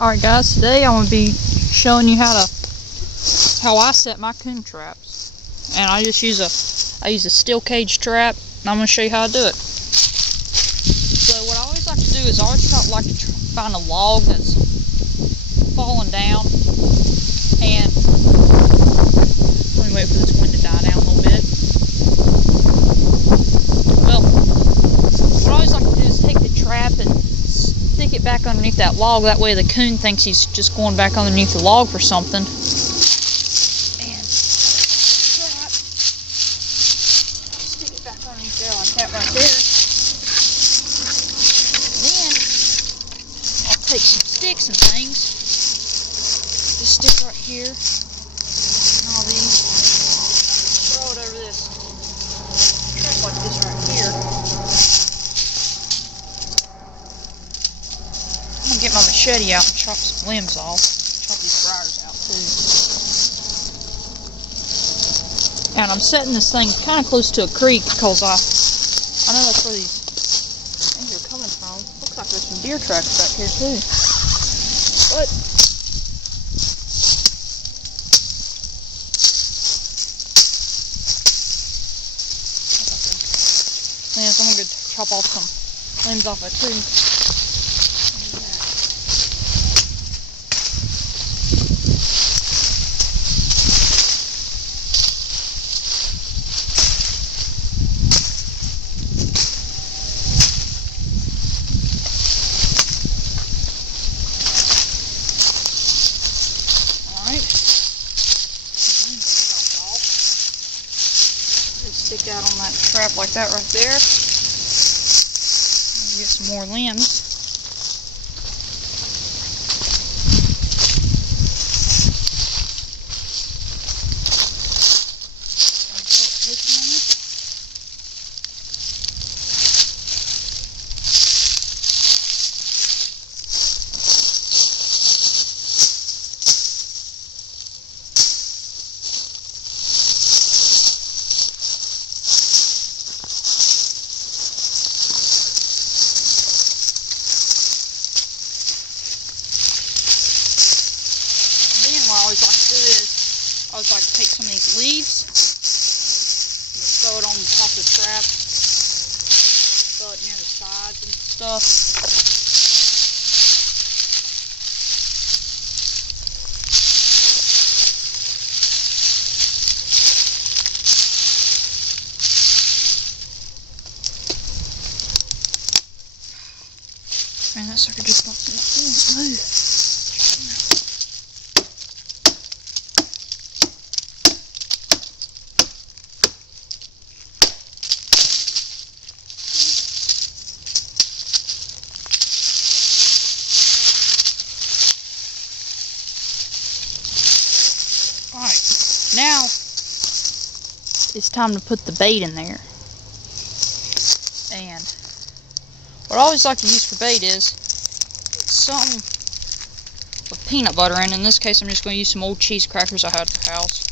Alright guys, today I'm going to be showing you how I set my coon traps. And I just use a steel cage trap, and I'm going to show you how I do it. So what I always like to do is I always like to find a log that's falling down, and let me wait for this wind to die down a little bit. Well, what I always like to do is take the trap and stick it back underneath that log. That way the coon thinks he's just going back underneath the log for something. And trap, stick it back underneath there like that right there. And then I'll take some sticks and things. This stick right here, and all these. Throw it over this trap like this right here. I'm gonna get my machete out and chop some limbs off. Chop these briars out too. And I'm setting this thing kind of close to a creek because I know that's where these things are coming from. Looks like there's some deer tracks back here too. But I'm gonna go chop off some limbs off a tree. Stick out on that trap like that right there. Get some more limbs. What I always like to do is, I always like to take some of these leaves and just throw it on the top of the trap, throw it near the sides and stuff. Man, that sucker just wants to move. Alright, now it's time to put the bait in there. And what I always like to use for bait is something with peanut butter in. In this case, I'm just going to use some old cheese crackers I had at the house.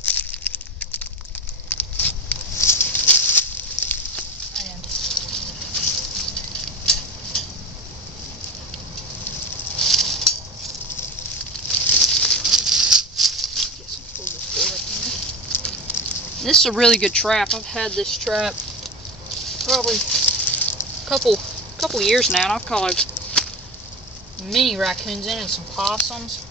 This is a really good trap. I've had this trap probably a couple years now, and I've caught many raccoons in and some possums.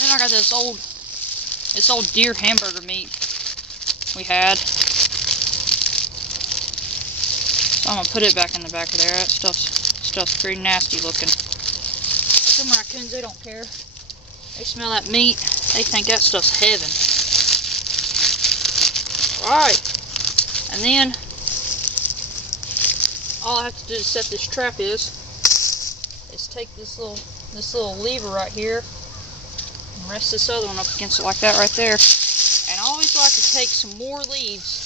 Then I got this old deer hamburger meat we had. I'm gonna put it back in the back of there. That stuff's pretty nasty looking. Some raccoons, they don't care. They smell that meat, they think that stuff's heaven. Alright, and then all I have to do to set this trap is take this little lever right here and rest this other one up against it like that right there. And I always like to take some more leaves.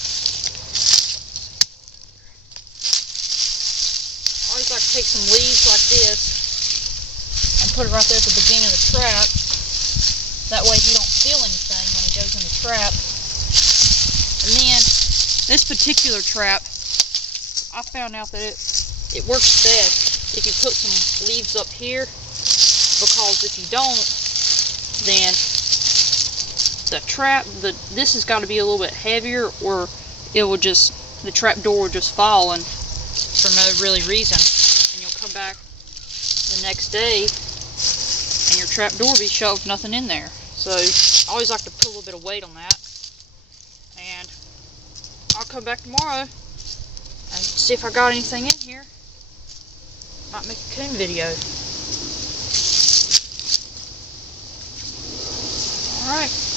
I always like to take some leaves like this and put it right there at the beginning of the trap. That way he don't feel anything when he goes in the trap. And then this particular trap, I found out that it works best if you put some leaves up here, because if you don't, then this has got to be a little bit heavier, or it will just, the trap door will just fall and for no really reason. And you'll come back the next day and your trap door will be shoved, nothing in there. So I always like to put a little bit of weight on that. And I'll come back tomorrow and see if I got anything in here. Might make a coon video. Alright.